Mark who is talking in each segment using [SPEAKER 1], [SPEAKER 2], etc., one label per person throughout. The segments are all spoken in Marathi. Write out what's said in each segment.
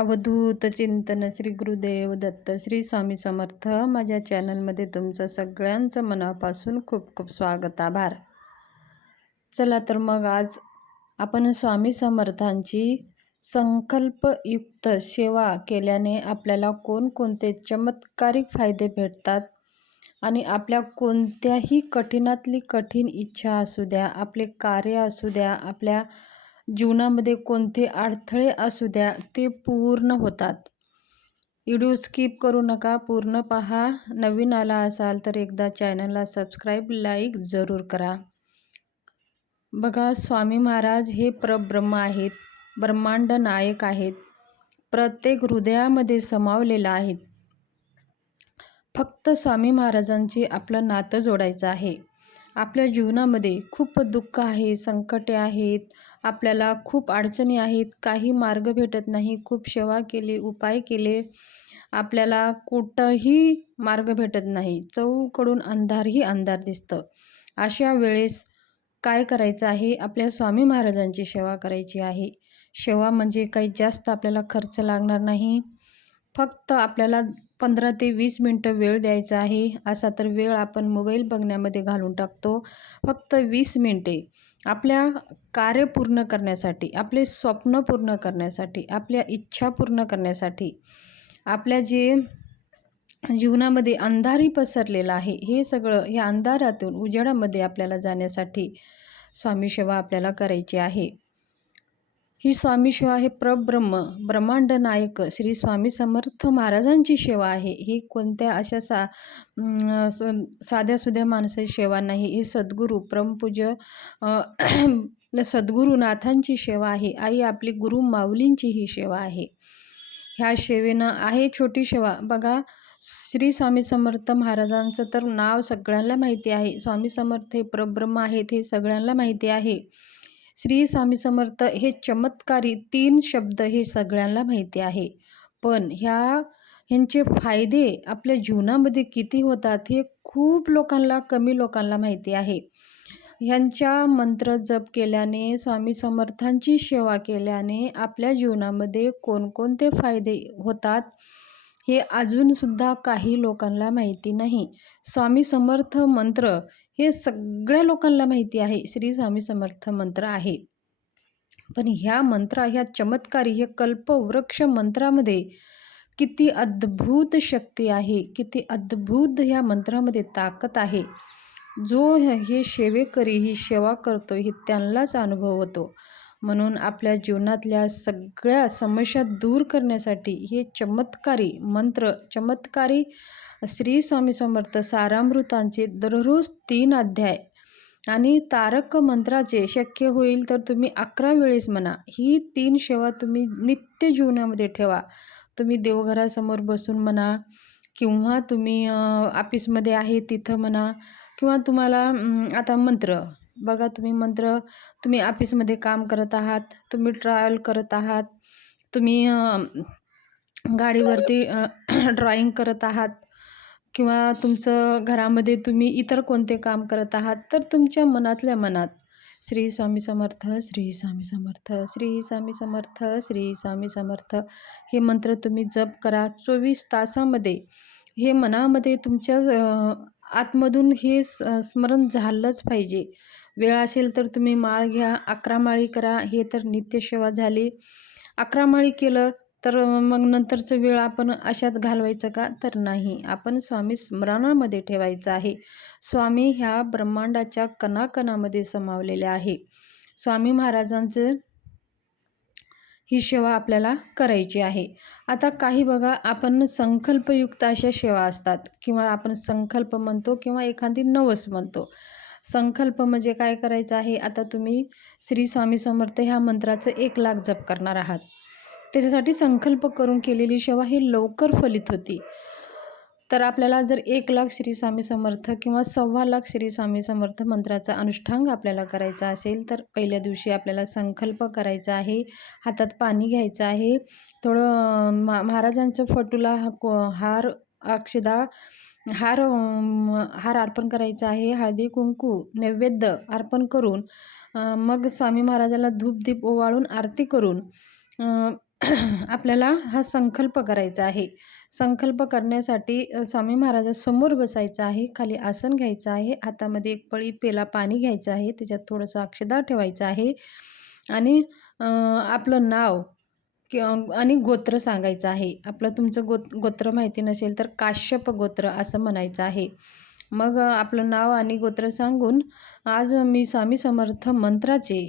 [SPEAKER 1] अवधूत चिंतन श्री गुरुदेव दत्त श्री स्वामी समर्थ. माझ्या चॅनलमध्ये तुमचं सगळ्यांचं मनापासून खूप खूप स्वागत आभार. चला तर मग आज आपण स्वामी समर्थांची संकल्पयुक्त सेवा केल्याने आपल्याला कोणकोणते चमत्कारिक फायदे भेटतात आणि आपल्या कोणत्याही कठीणातली कठीण इच्छा असू द्या आपले कार्य असू द्या आपल्या जीवनामध्ये कोणते अडथळे असू द्या ते पूर्ण होतात. व्हिडिओ स्किप करू नका पूर्ण पहा. नवीन आला असाल तर एकदा चॅनलला सबस्क्राईब लाईक जरूर करा. बघा स्वामी महाराज हे परब्रह्म आहेत ब्रह्मांड नायक आहेत प्रत्येक हृदयामध्ये समावलेलं आहेत. फक्त स्वामी महाराजांची आपलं नातं जोडायचं आहे. आपल्या जीवनामध्ये खूप दुःख आहे संकटे आहेत आपल्याला खूप अडचणी आहेत काही मार्ग भेटत नाही खूप सेवा केली उपाय केले आपल्याला कुठंही मार्ग भेटत नाही. चौकडून अंधारही अंधार दिसतं. अशा वेळेस काय करायचं आहे? आपल्या स्वामी महाराजांची सेवा करायची आहे. सेवा म्हणजे काही जास्त आपल्याला खर्च लागणार नाही. फक्त आपल्याला पंधरा ते वीस मिनटं वेळ द्यायचा आहे. असा तर वेळ आपण मोबाईल बघण्यामध्ये घालून टाकतो. फक्त वीस मिनटे. आपल्या कार्य पूर्ण करण्यासाठी आपले स्वप्न पूर्ण करण्यासाठी आपल्या इच्छा पूर्ण करण्यासाठी आपल्या जे जीवनामध्ये अंधारी पसरलेलं आहे हे सगळं या अंधारातून उजेडामध्ये आपल्याला जाण्यासाठी स्वामी सेवा आपल्याला करायची आहे. ही स्वामी सेवा हे प्रब्रह्म ब्रह्मांड नायक श्री स्वामी समर्थ महाराजांची सेवा आहे. ही कोणत्या अशा सा साध्यासुध्या माणसाची सेवा नाही. ही सद्गुरू परमपूज्य सद्गुरुनाथांची सेवा आहे. आई आपली गुरु माऊलींची ही सेवा आहे. ह्या सेवेनं आहे छोटी सेवा. बघा श्री स्वामी समर्थ महाराजांचं तर नाव सगळ्यांना माहिती आहे. स्वामी समर्थ हे परब्रह्म आहेत हे सगळ्यांना माहिती आहे. श्री स्वामी समर्थ हे चमत्कारी तीन शब्द हे सगळ्यांना माहिती आहे. पण ह्या ह्यांचे फायदे आपल्या जीवनामध्ये किती होतात हे खूप लोकांना कमी लोकांना माहिती आहे. ह्यांच्या मंत्र जप केल्याने स्वामी समर्थांची सेवा केल्याने आपल्या जीवनामध्ये कोणकोणते फायदे होतात हे अजूनसुद्धा काही लोकांना माहिती नाही. स्वामी समर्थ मंत्र हे सगळ्या लोकांना माहिती आहे. श्री स्वामी समर्थ मंत्र आहे. पण ह्या मंत्रा ह्या चमत्कारी हे कल्पवृक्ष मंत्रामध्ये किती अद्भुत शक्ती आहे किती अद्भुत ह्या मंत्रामध्ये ताकद आहे. जो हे सेवेकरी ही सेवा करतो हे त्यांनाच अनुभव होतो म्हणून आपल्या जीवनातल्या सगळ्या समस्या दूर करण्यासाठी हे चमत्कारी मंत्र चमत्कारी श्री स्वामी समर्थ सारामृतांचे दररोज तीन अध्याय आणि तारक मंत्राचे शक्य होईल तर तुम्ही अकरा वेळेस म्हणा. ही तीन सेवा तुम्ही नित्य जीवनामध्ये ठेवा. तुम्ही देवघरासमोर बसून म्हणा किंवा तुम्ही ऑफिसमध्ये आहे तिथं म्हणा किंवा तुम्हाला आता मंत्र बघा तुम्ही मंत्र तुम्ही ऑफिसमध्ये काम करत आहात तुम्ही ट्रॅव्हल करत आहात तुम्ही गाडीवरती ड्रॉईंग करत आहात किंवा तुमचं घरामध्ये तुम्ही इतर कोणते काम करत आहात तर तुमच्या मनातल्या मनात श्री स्वामी समर्थ श्री स्वामी समर्थ श्री स्वामी समर्थ श्री स्वामी समर्थ हे मंत्र तुम्ही जप करा. चोवीस तासामध्ये हे मनामध्ये तुमच्या आतमधून हे स्मरण झालंच पाहिजे. वेळ असेल तर तुम्ही माळ घ्या. अकरा माळी करा. हे तर नित्यसेवा झाली. अकरा माळी केलं तर मग नंतरचं वेळ आपण अशात घालवायचं का? तर नाही. आपण स्वामी स्मरणामध्ये ठेवायचं आहे. स्वामी ह्या ब्रह्मांडाच्या कणाकणामध्ये समावलेले आहे. स्वामी महाराजांचं ही सेवा आपल्याला करायची आहे. आता काही बघा. आपण संकल्पयुक्त अशा सेवा असतात. किंवा आपण संकल्प म्हणतो किंवा एखादी नवस म्हणतो. संकल्प म्हणजे काय करायचं आहे? आता तुम्ही श्री स्वामी समर्थ ह्या मंत्राचं एक लाख जप करणार आहात. त्याच्यासाठी संकल्प करून केलेली सेवा ही लवकर फलित होती. तर आपल्याला जर एक लाख श्री स्वामी समर्थ किंवा सव्वा लाख श्री स्वामी समर्थ मंत्राचा अनुष्ठांग आपल्याला करायचा असेल तर पहिल्या दिवशी आपल्याला संकल्प करायचा आहे. हातात पाणी घ्यायचं आहे. थोडं मा महाराजांचं फटुला हार अक्षदा हार हार अर्पण करायचा आहे. हळदी कुंकू नैवेद्य अर्पण करून मग स्वामी महाराजाला धूपदीप ओवाळून आरती करून आपल्याला हा संकल्प करायचा आहे. संकल्प करण्यासाठी स्वामी महाराजासमोर बसायचं आहे खाली आसन घ्यायचं आहे हातामध्ये एक पळी पेला पाणी घ्यायचं आहे त्याच्यात थोडंसं अक्षदा ठेवायचं आहे. आणि आपलं नाव आणि गोत्र सांगायचं आहे. आपलं तुमचं गोत गोत्र माहिती नसेल तर काश्यप गोत्र असं म्हणायचं आहे. मग आपलं नाव आणि गोत्र सांगून आज मी स्वामी समर्थ मंत्राचे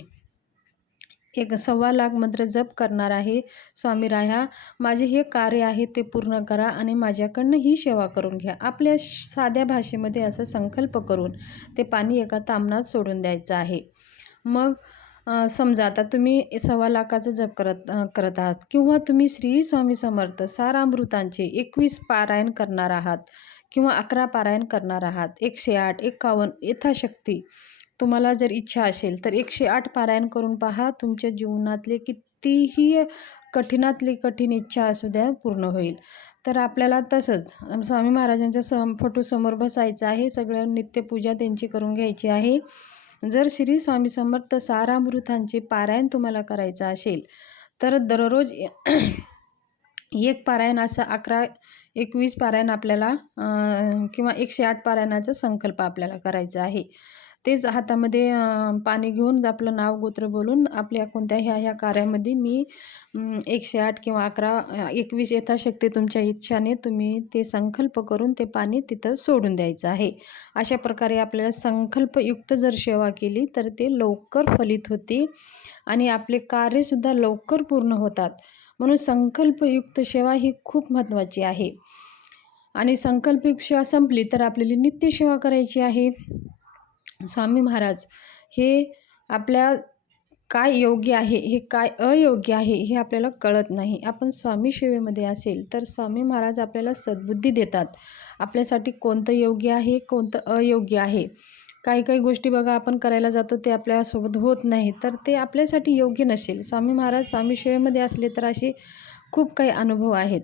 [SPEAKER 1] एक सव्वा लाख मंत्र जप करणार आहे. स्वामी राया माझे हे कार्य आहे ते पूर्ण करा आणि माझ्याकडनं ही सेवा करून घ्या. आपल्या साध्या भाषेमध्ये असं संकल्प करून ते पाणी एका तामणात सोडून द्यायचं आहे. मग समजा आता तुम्ही सव्वा लाखाचं जप करत करत आहात किंवा तुम्ही श्री स्वामी समर्थ सारामृतांचे एकवीस पारायण करणार आहात किंवा अकरा पारायण करणार आहात एकशे आठ एकावन्न यथाशक्ती तुम्हाला जर इच्छा असेल तर एकशे आठ पारायण करून पहा. तुमच्या जीवनातले कितीही कठीणातली कठीण इच्छा असू द्या पूर्ण होईल. तर आपल्याला तसंच स्वामी महाराजांच्या सम फोटोसमोर बसायचं आहे. सगळं नित्यपूजा त्यांची करून घ्यायची आहे. जर श्री स्वामी समर्थ सारामृतांचे पारायण तुम्हाला करायचं असेल तर दररोज एक पारायण असं अकरा एकवीस पारायण आपल्याला किंवा एकशे आठ पारायणाचा संकल्प आपल्याला करायचा आहे. तेच हातामध्ये पाणी घेऊन आपलं नाव गोत्र बोलून आपल्या कोणत्या ह्या ह्या कार्यामध्ये मी एकशे आठ किंवा अकरा एकवीस एकवीस यथाशक्ती तुमच्या इच्छाने तुम्ही ते संकल्प करून ते पाणी तिथं सोडून द्यायचं आहे. अशा प्रकारे आपल्याला संकल्पयुक्त जर सेवा केली तर ते लवकर फलित होते आणि आपले कार्यसुद्धा लवकर पूर्ण होतात. म्हणून संकल्पयुक्त सेवा ही खूप महत्त्वाची आहे. आणि संकल्पयुक्त सेवा संपली तर आपल्याला नित्यसेवा करायची आहे. स्वामी महाराज हे आपल्या काय योग्य आहे हे काय अयोग्य आहे हे आपल्याला कळत नाही. आपण स्वामी सेवेमध्ये असेल तर स्वामी महाराज आपल्याला सद्बुद्धी देतात. आपल्यासाठी कोणतं योग्य आहे कोणतं अयोग्य आहे? काही काही गोष्टी बघा आपण करायला जातो ते आपल्यासोबत होत नाही तर ते आपल्यासाठी योग्य नसेल. स्वामी महाराज स्वामी सेवेमध्ये असले तर असे खूप काही अनुभव आहेत.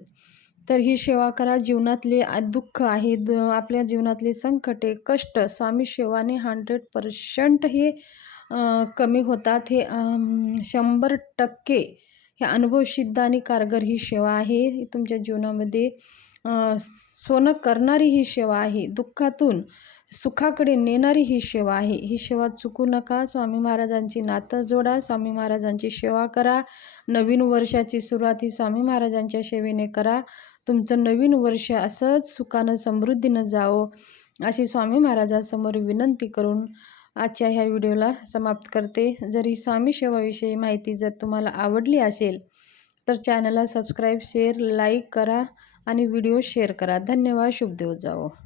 [SPEAKER 1] तर ही सेवा करा. जीवनातले दुःख आहे द आपल्या जीवनातले संकटे कष्ट स्वामी सेवाने हंड्रेड पर्सेंट हे कमी होतात. हे शंभर टक्के हे अनुभव सिद्ध आणि कारगर ही सेवा आहे. तुमच्या जीवनामध्ये सोनं करणारी ही सेवा आहे. दुःखातून सुखाकडे नेणारी ही सेवा आहे. ही सेवा चुकू नका. स्वामी महाराजांची नातं जोडा. स्वामी महाराजांची सेवा करा. नवीन वर्षाची सुरुवात ही स्वामी महाराजांच्या सेवेने करा. तुमचं नवीन वर्ष असंच सुखानं समृद्धीनं जावं अशी स्वामी महाराजांसमोर विनंती करून आजच्या ह्या व्हिडिओला समाप्त करते. जरी स्वामी सेवाविषयी माहिती जर तुम्हाला आवडली असेल तर चॅनलला सबस्क्राईब शेअर लाईक करा आणि व्हिडिओ शेअर करा. धन्यवाद. शुभदेव जावो.